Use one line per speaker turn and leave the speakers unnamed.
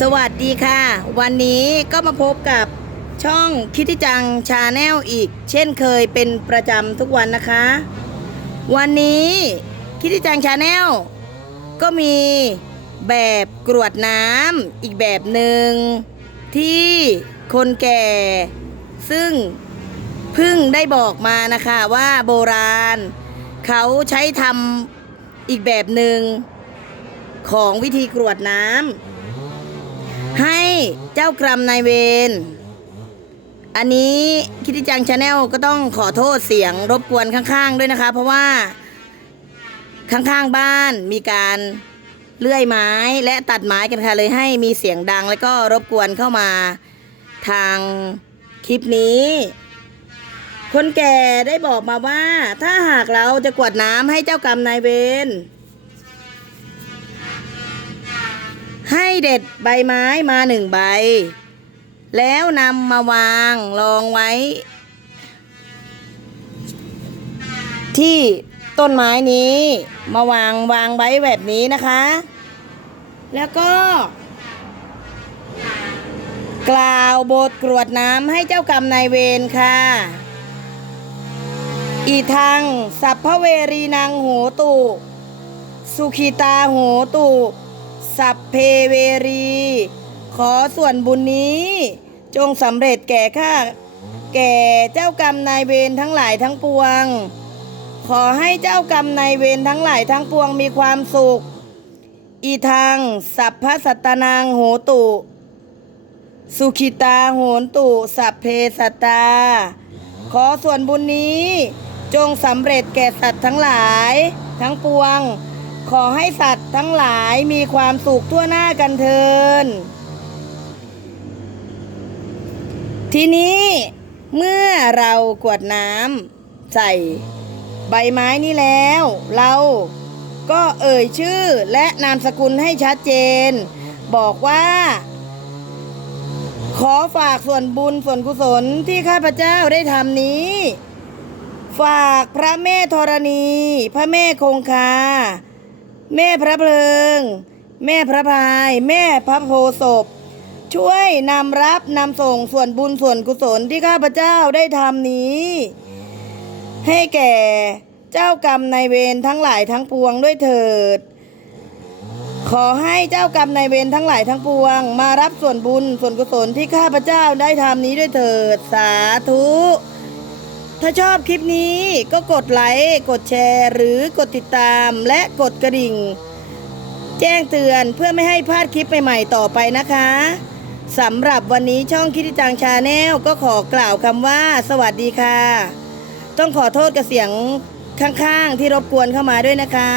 สวัสดีค่ะ วันนี้ก็มาพบกับช่องคิดที่จังชาแนลอีก เช่นเคยเป็นประจำทุกวันนะคะ วันนี้คิดที่จังชาแนลก็มีแบบกรวดน้ำอีกแบบหนึ่ง ที่คนแก่ ซึ่งเพิ่งได้บอกมานะคะว่าโบราณ เขาใช้ทำอีกแบบหนึ่งของวิธีกรวดน้ำ ให้เจ้ากรรมนายเวร อันนี้คิดที่จังชาแนลก็ต้องขอโทษเสียงรบกวนข้างๆด้วยนะคะ เพราะว่าข้างๆบ้านมีการเลื่อยไม้และตัดไม้กันค่ะเลยให้มีเสียงดัง แล้วก็รบกวนเข้ามาทางคลิปนี้ คนแก่ได้บอกมาว่า ถ้าหากเราจะกวดน้ำให้เจ้ากรรมนายเวร ให้เด็ดใบไม้มาหนึ่งใบ แล้วนำมาวางรองไว้ ที่ต้นไม้นี้ มาวางวางไว้แบบนี้นะคะ แล้วก็ กล่าวบทกรวดน้ำให้เจ้ากรรมนายเวรค่ะ อีทังสัพพเวรีนางโหตุ สุขิตาโหตุ สัพเพเวรี ขอส่วนบุญนี้ จงสำเร็จแก่ข้าแก่เจ้ากรรมนายเวรทั้งหลายทั้งปวง ขอให้เจ้ากรรมนายเวรทั้งหลายทั้งปวงมีความสุข อีทางสัพพสัตนางโหตุ สุขิตาโหนตุ สัพเพสัตตา ขอส่วนบุญนี้จงสำเร็จแก่สัตว์ทั้งหลายทั้งปวง ขอให้สัตว์ทั้งหลายมีความสุขทั่วหน้ากันเทิน ทีนี้เมื่อเรากวดน้ำใส่ใบไม้นี้แล้ว เราก็เอ่ยชื่อและนามสกุลให้ชัดเจน บอกว่า ขอฝากส่วนบุญส่วนกุศลที่ข้าพเจ้าได้ทำนี้ ฝากพระแม่ธรณี พระแม่คงคา แม่พระเพลิง แม่พระพาย แม่พระโพศพ ช่วยนำรับนำส่งส่วนบุญส่วนกุศลที่ข้าพเจ้าได้ทำนี้ ให้แก่เจ้ากรรมนายเวรทั้งหลายทั้งปวงด้วยเถิด ขอให้เจ้ากรรมนายเวรทั้งหลายทั้งปวง มารับส่วนบุญส่วนกุศลที่ข้าพเจ้าได้ทำนี้ด้วยเถิด สาธุ ถ้าชอบคลิปนี้ก็กดไลค์กดแชร์ หรือกดติดตามและกดกระดิ่ง แจ้งเตือนเพื่อไม่ให้พลาดคลิปใหม่ๆต่อไปนะคะสำหรับวันนี้ช่องคิดจังชาแนลก็ขอกล่าวคำว่า สวัสดีค่ะ ต้องขอโทษกับเสียงข้างๆที่รบกวนเข้ามาด้วยนะคะ